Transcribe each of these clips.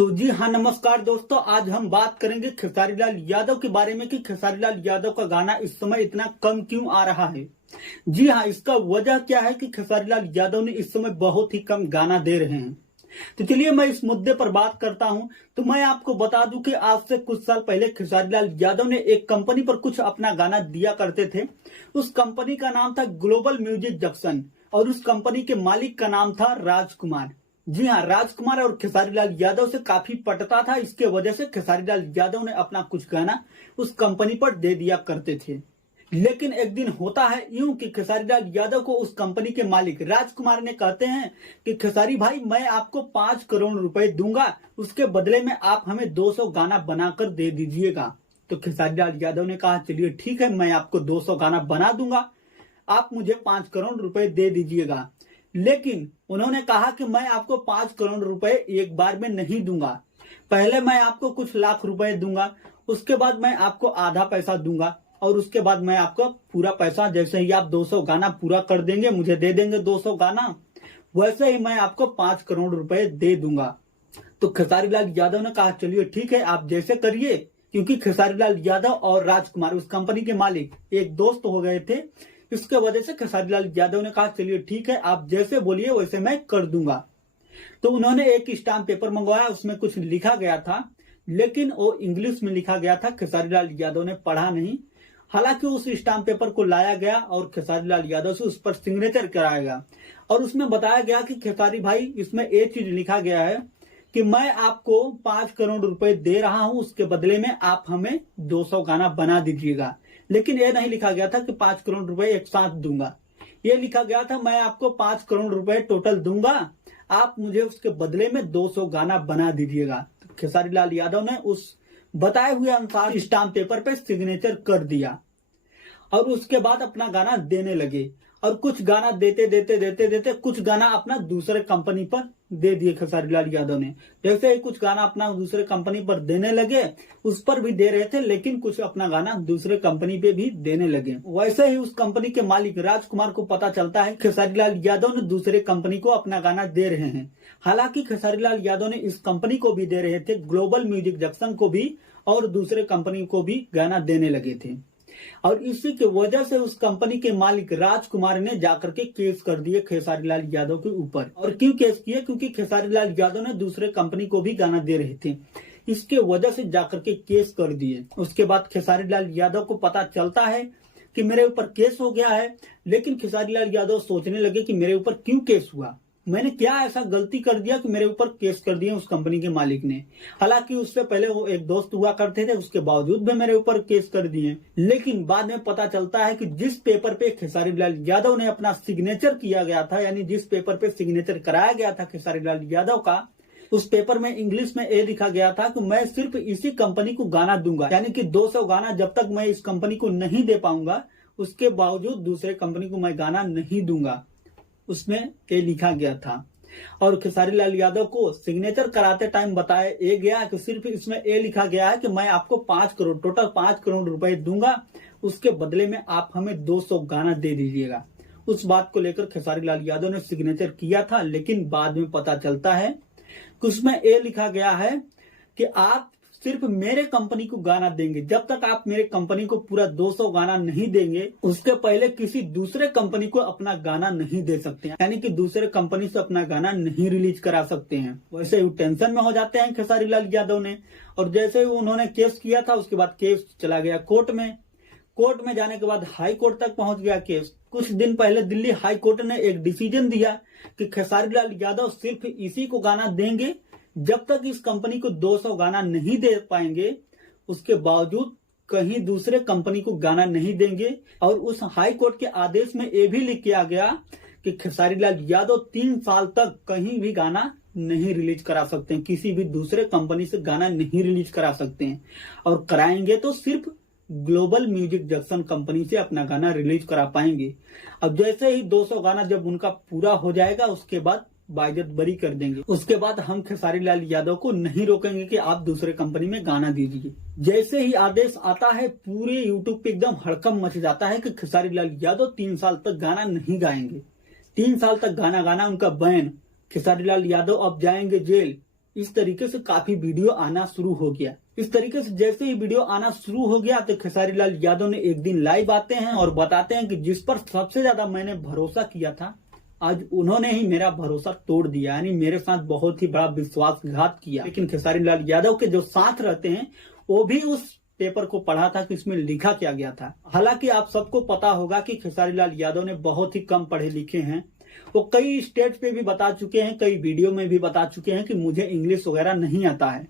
तो जी हाँ, नमस्कार दोस्तों। आज हम बात करेंगे खेसारी लाल यादव के बारे में कि खेसारी लाल यादव का गाना इस समय इतना कम क्यों आ रहा है। जी हाँ, इसका वजह क्या है कि खेसारी लाल यादव ने इस समय बहुत ही कम गाना दे रहे हैं। तो चलिए मैं इस मुद्दे पर बात करता हूं। तो मैं आपको बता दूं कि आज से कुछ साल पहले खेसारी लाल यादव ने एक कंपनी पर कुछ अपना गाना दिया करते थे। उस कंपनी का नाम था ग्लोबल म्यूजिक जंक्शन और उस कंपनी के मालिक का नाम था राजकुमार। जी हाँ, राजकुमार और खेसारी लाल यादव से काफी पटता था। इसके वजह से खेसारी लाल यादव ने अपना कुछ गाना उस कंपनी पर दे दिया करते थे। लेकिन एक दिन होता है यूं कि खेसारी लाल यादव को उस कंपनी के मालिक राजकुमार ने कहते हैं कि खेसारी भाई, मैं आपको 5 करोड़ रुपए दूंगा, उसके बदले में आप हमें 200 गाना बनाकर दे दीजिएगा। तो खेसारी लाल यादव ने कहा चलिए ठीक है, मैं आपको 200 गाना बना दूंगा, आप मुझे 5 करोड़ रुपए दे दीजिएगा। लेकिन उन्होंने कहा कि मैं आपको 5 करोड़ रुपए एक बार में नहीं दूंगा, पहले मैं आपको कुछ लाख रुपए दूंगा, उसके बाद मैं आपको आधा पैसा दूंगा और उसके बाद मैं आपको पूरा पैसा, जैसे ही आप 200 गाना पूरा कर देंगे, मुझे दे देंगे 200 गाना, वैसे ही मैं आपको 5 करोड़ रुपए दे दूंगा। तो खेसारी लाल यादव ने कहा चलिए ठीक है, आप जैसे करिए। क्योंकि खेसारी लाल यादव और राजकुमार उस कंपनी के मालिक एक दोस्त हो गए थे, इसके वजह से खेसारी लाल यादव ने कहा चलिए ठीक है, आप जैसे बोलिए वैसे मैं कर दूंगा। तो उन्होंने एक स्टाम्प पेपर मंगवाया, उसमें कुछ लिखा गया था, लेकिन वो इंग्लिश में लिखा गया था। खेसारी लाल यादव ने पढ़ा नहीं। हालांकि उस स्टाम्प पेपर को लाया गया और खेसारी लाल यादव से उस पर सिग्नेचर कराया गया और उसमें बताया गया कि खेसारी भाई, इसमें एक चीज लिखा गया है कि मैं आपको 5 करोड़ रुपए दे रहा हूं, उसके बदले में आप हमें 200 गाना बना दीजिएगा। लेकिन यह नहीं लिखा गया था कि 5 करोड़ रुपए एक साथ दूंगा। यह लिखा गया था मैं आपको 5 करोड़ रुपए टोटल दूंगा, आप मुझे उसके बदले में 200 गाना बना दीजिएगा। तो खेसारी लाल यादव ने उस बताए हुए अनुसार स्टाम्प पेपर पे सिग्नेचर कर दिया और उसके बाद अपना गाना देने लगे। और कुछ गाना देते कुछ गाना अपना दूसरे कंपनी पर दे दिए खेसारी लाल यादव ने। जैसे ही कुछ गाना अपना दूसरे कंपनी पर देने लगे, उस पर भी दे रहे थे, लेकिन कुछ अपना गाना दूसरे कंपनी पे भी देने लगे। वैसे ही उस कंपनी के मालिक राजकुमार को पता चलता है खेसारी लाल यादव ने दूसरे कंपनी को अपना गाना दे रहे हैं। हालांकि खेसारी लाल यादव ने इस कंपनी को भी दे रहे थे, ग्लोबल म्यूजिक जंक्शन को भी, और दूसरे कंपनी को भी गाना देने लगे थे। और इसी की वजह से उस कंपनी के मालिक राजकुमार ने जाकर के केस कर दिए खेसारी लाल यादव के ऊपर। और क्यों केस किए? क्योंकि खेसारी लाल यादव ने दूसरे कंपनी को भी गाना दे रहे थे, इसके वजह से जाकर के केस कर दिए। उसके बाद खेसारी लाल यादव को पता चलता है कि मेरे ऊपर केस हो गया है, लेकिन खेसारी लाल यादव सोचने लगे कि मेरे ऊपर क्यों केस हुआ, मैंने क्या ऐसा गलती कर दिया कि मेरे ऊपर केस कर दिया उस कंपनी के मालिक ने। हालांकि उससे पहले वो एक दोस्त हुआ करते थे, उसके बावजूद भी मेरे ऊपर केस कर दिए। लेकिन बाद में पता चलता है कि जिस पेपर पे खेसारी लाल यादव ने अपना सिग्नेचर किया गया था, यानी जिस पेपर पे सिग्नेचर कराया गया था खेसारी लाल यादव का, उस पेपर में इंग्लिश में ये लिखा गया था कि मैं सिर्फ इसी कंपनी को गाना दूंगा, यानी कि 200 गाना जब तक मैं इस कंपनी को नहीं दे पाऊंगा, उसके बावजूद दूसरे कंपनी को मैं गाना नहीं दूंगा, उसमें ये लिखा गया था। और खेसारी लाल यादव को सिग्नेचर कराते टाइम बताया ये गया कि सिर्फ इसमें ये लिखा गया है कि मैं आपको 5 करोड़ टोटल 5 करोड़ रुपए दूंगा, उसके बदले में आप हमें 200 गाना दे दीजिएगा। उस बात को लेकर खेसारी लाल यादव ने सिग्नेचर किया था, लेकिन बाद में पता चलता है कि उसमें ये लिखा गया है कि आप सिर्फ मेरे कंपनी को गाना देंगे, जब तक आप मेरे कंपनी को पूरा 200 गाना नहीं देंगे, उसके पहले किसी दूसरे कंपनी को अपना गाना नहीं दे सकते हैं, यानी कि दूसरे कंपनी से अपना गाना नहीं रिलीज करा सकते हैं। वैसे ही टेंशन में हो जाते हैं खेसारी लाल यादव ने। और जैसे ही उन्होंने केस किया था, उसके बाद केस चला गया कोर्ट में। कोर्ट में जाने के बाद हाई कोर्ट तक पहुंच गया केस। कुछ दिन पहले दिल्ली हाई कोर्ट ने एक डिसीजन दिया कि खेसारी लाल यादव सिर्फ इसी को गाना देंगे, जब तक इस कंपनी को 200 गाना नहीं दे पाएंगे, उसके बावजूद कहीं दूसरे कंपनी को गाना नहीं देंगे। और उस हाई कोर्ट के आदेश में यह भी लिख किया गया कि खेसारी लाल यादव 3 साल तक कहीं भी गाना नहीं रिलीज करा सकते हैं, किसी भी दूसरे कंपनी से गाना नहीं रिलीज करा सकते हैं, और कराएंगे तो सिर्फ ग्लोबल म्यूजिक जंक्शन कंपनी से अपना गाना रिलीज करा पाएंगे। अब जैसे ही 200 गाना जब उनका पूरा हो जाएगा, उसके बाद बाइज्जत बरी कर देंगे। उसके बाद हम खेसारी लाल यादव को नहीं रोकेंगे कि आप दूसरे कंपनी में गाना दीजिए। जैसे ही आदेश आता है, पूरे यूट्यूब पे एकदम हड़कंप मच जाता है कि खेसारी लाल यादव 3 साल तक गाना नहीं गाएंगे। 3 साल तक गाना गाना उनका बैन। खेसारी लाल यादव अब जाएंगे जेल। इस तरीके से काफी वीडियो आना शुरू हो गया। इस तरीके से जैसे ही वीडियो आना शुरू हो गया तो खेसारी लाल यादव ने एक दिन लाइव आते हैं और बताते हैं कि जिस पर सबसे ज्यादा मैंने भरोसा किया था, आज उन्होंने ही मेरा भरोसा तोड़ दिया, यानी मेरे साथ बहुत ही बड़ा विश्वासघात किया। लेकिन खेसारी लाल यादव के जो साथ रहते हैं वो भी उस पेपर को पढ़ा था कि इसमें लिखा क्या गया था। हालांकि आप सबको पता होगा कि खेसारी लाल यादव ने बहुत ही कम पढ़े लिखे हैं। वो कई स्टेज पे भी बता चुके हैं, कई वीडियो में भी बता चुके हैं कि मुझे इंग्लिश वगैरह नहीं आता है,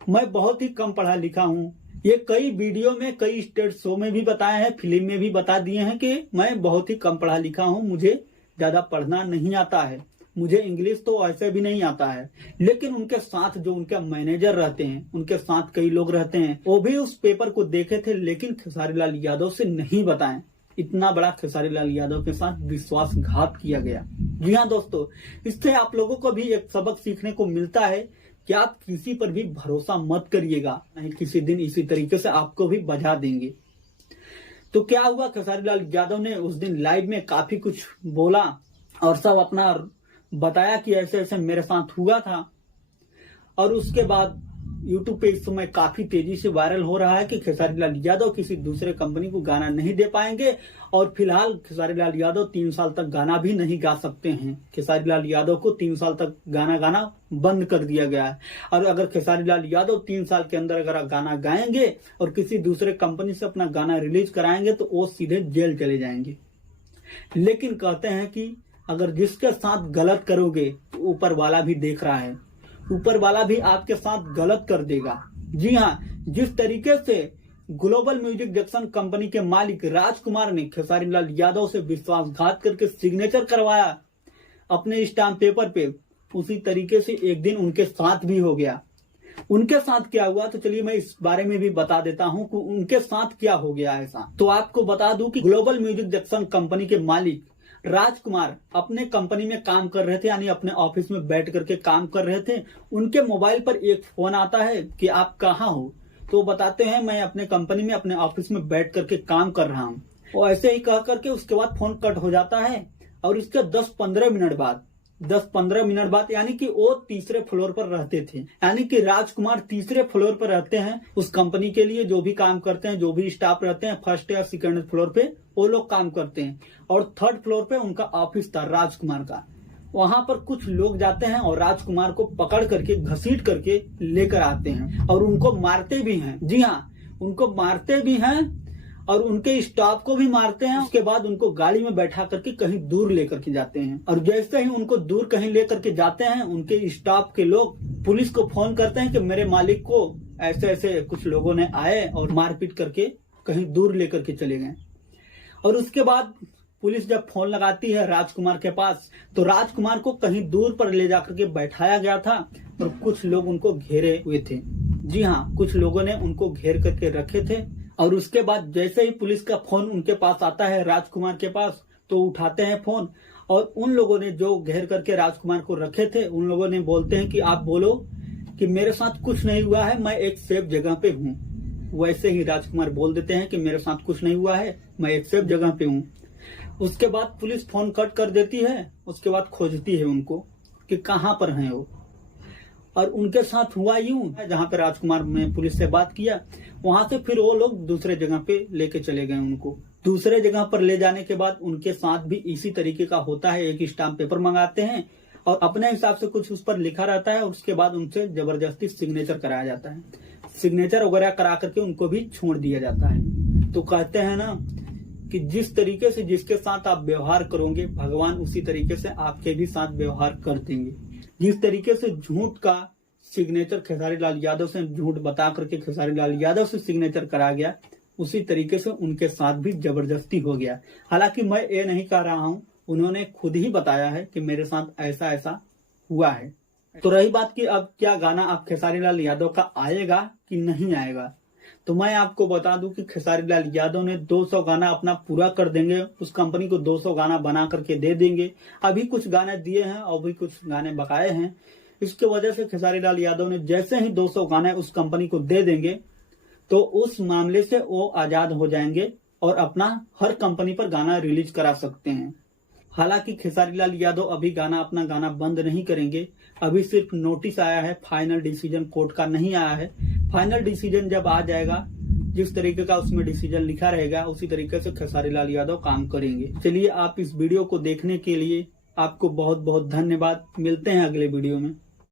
मैं बहुत ही कम पढ़ा लिखा हूँ। ये कई वीडियो में, कई स्टेज शो में भी बताया है, फिल्म में भी बता दिए हैं कि मैं बहुत ही कम पढ़ा लिखा हूँ, मुझे ज्यादा पढ़ना नहीं आता है, मुझे इंग्लिश तो ऐसे भी नहीं आता है। लेकिन उनके साथ जो उनके मैनेजर रहते हैं, उनके साथ कई लोग रहते हैं, वो भी उस पेपर को देखे थे लेकिन खेसारी लाल यादव से नहीं बताएं। इतना बड़ा खेसारी लाल यादव के साथ विश्वासघात किया गया। जी हाँ दोस्तों, इससे आप लोगों को भी एक सबक सीखने को मिलता है कि आप किसी पर भी भरोसा मत करिएगा, नहीं किसी दिन इसी तरीके से आपको भी बजा देंगे। तो क्या हुआ, खेसारी लाल यादव ने उस दिन लाइव में काफी कुछ बोला और सब अपना बताया कि ऐसे ऐसे मेरे साथ हुआ था। और उसके बाद YouTube पे इस समय काफी तेजी से वायरल हो रहा है कि खेसारी लाल यादव किसी दूसरे कंपनी को गाना नहीं दे पाएंगे और फिलहाल खेसारी लाल यादव 3 साल तक गाना भी नहीं गा सकते हैं। खेसारी लाल यादव को 3 साल तक गाना गाना बंद कर दिया गया है और अगर खेसारी लाल यादव 3 साल के अंदर अगर गाना गाएंगे और किसी दूसरे कंपनी से अपना गाना रिलीज कराएंगे तो वो सीधे जेल चले जाएंगे। लेकिन कहते हैं कि अगर जिसके साथ गलत करोगे तो ऊपर वाला भी देख रहा है, ऊपर वाला भी आपके साथ गलत कर देगा। जी हाँ, जिस तरीके से ग्लोबल म्यूजिक जंक्शन कंपनी के मालिक राजकुमार ने खेसारी लाल यादव से विश्वासघात करके सिग्नेचर करवाया अपने स्टाम्प पेपर पे, उसी तरीके से एक दिन उनके साथ भी हो गया। उनके साथ क्या हुआ तो चलिए मैं इस बारे में भी बता देता हूं कि उनके साथ क्या हो गया ऐसा। तो आपको बता दूं कि ग्लोबल म्यूजिक जंक्शन कंपनी के मालिक राजकुमार अपने कंपनी में काम कर रहे थे, यानी अपने ऑफिस में बैठ करके काम कर रहे थे। उनके मोबाइल पर एक फोन आता है कि आप कहाँ हो, तो बताते हैं मैं अपने कंपनी में अपने ऑफिस में बैठ करके काम कर रहा हूँ। और ऐसे ही कह करके उसके बाद फोन कट हो जाता है और इसके 10-15 मिनट बाद यानी कि वो तीसरे फ्लोर पर रहते थे, यानी कि राजकुमार तीसरे फ्लोर पर रहते हैं। उस कंपनी के लिए जो भी काम करते हैं, जो भी स्टाफ रहते हैं, फर्स्ट या सेकंड फ्लोर पे वो लोग काम करते हैं और थर्ड फ्लोर पे उनका ऑफिस था राजकुमार का। वहां पर कुछ लोग जाते हैं और राजकुमार को पकड़ करके घसीट करके लेकर आते हैं और उनको मारते भी हैं। जी हाँ, उनको मारते भी हैं और उनके स्टाफ को भी मारते हैं। उसके बाद उनको गाड़ी में बैठा करके कहीं दूर लेकर के जाते हैं और जैसे ही उनको दूर कहीं लेकर के जाते हैं, उनके स्टाफ के लोग पुलिस को फोन करते हैं कि मेरे मालिक को ऐसे ऐसे कुछ लोगों ने आए और मारपीट करके कहीं दूर लेकर के चले गए। और उसके बाद पुलिस जब फोन लगाती है राजकुमार के पास तो राजकुमार को कहीं दूर पर ले जाकर के बैठाया गया था और कुछ लोग उनको घेरे हुए थे। जी हाँ, कुछ लोगों ने उनको घेर करके रखे थे। और उसके बाद जैसे ही पुलिस का फोन उनके पास आता है राजकुमार के पास तो उठाते हैं फोन और उन लोगों ने जो घेर करके राजकुमार को रखे थे उन लोगों ने बोलते हैं कि आप बोलो कि मेरे साथ कुछ नहीं हुआ है, मैं एक सेफ जगह पे हूँ। वैसे ही राजकुमार बोल देते हैं कि मेरे साथ कुछ नहीं हुआ है, मैं एक सेफ जगह पे हूँ। उसके बाद पुलिस फोन कट कर देती है। उसके बाद खोजती है उनको कि कहाँ पर हैं वो। और उनके साथ हुआ यूं, जहाँ पे राजकुमार ने पुलिस से बात किया वहां से फिर वो लोग दूसरे जगह पे लेके चले गए उनको। दूसरे जगह पर ले जाने के बाद उनके साथ भी इसी तरीके का होता है। एक स्टाम्प पेपर मंगाते हैं और अपने हिसाब से कुछ उस पर लिखा रहता है और उसके बाद उनसे जबरदस्ती सिग्नेचर कराया जाता है। सिग्नेचर वगैरह करा करके उनको भी छोड़ दिया जाता है। तो कहते हैं ना कि जिस तरीके से जिसके साथ आप व्यवहार करोगे भगवान उसी तरीके से आपके भी साथ व्यवहार कर देंगे। जिस तरीके से झूठ का सिग्नेचर खेसारी लाल यादव से झूठ बता करके खेसारी लाल यादव से सिग्नेचर करा गया, उसी तरीके से उनके साथ भी जबरदस्ती हो गया। हालांकि मैं ये नहीं कह रहा हूं, उन्होंने खुद ही बताया है कि मेरे साथ ऐसा ऐसा हुआ है। तो रही बात कि अब क्या गाना अब खेसारी लाल यादव का आएगा कि नहीं आएगा, तो मैं आपको बता दूं कि खेसारी लाल यादव ने 200 गाना अपना पूरा कर देंगे। उस कंपनी को 200 गाना बना करके दे देंगे। अभी कुछ गाने दिए हैं और भी कुछ गाने बकाए हैं। इसके वजह से खेसारी लाल यादव ने जैसे ही 200 गाने उस कंपनी को दे देंगे तो उस मामले से वो आजाद हो जाएंगे और अपना हर कंपनी पर गाना रिलीज करा सकते हैं। हालांकि खेसारी लाल यादव अभी अपना गाना बंद नहीं करेंगे। अभी सिर्फ नोटिस आया है, फाइनल डिसीजन कोर्ट का नहीं आया है। फाइनल डिसीजन जब आ जाएगा, जिस तरीके का उसमें डिसीजन लिखा रहेगा उसी तरीके से खेसारी लाल यादव काम करेंगे। चलिए, आप इस वीडियो को देखने के लिए आपको बहुत बहुत धन्यवाद। मिलते हैं अगले वीडियो में।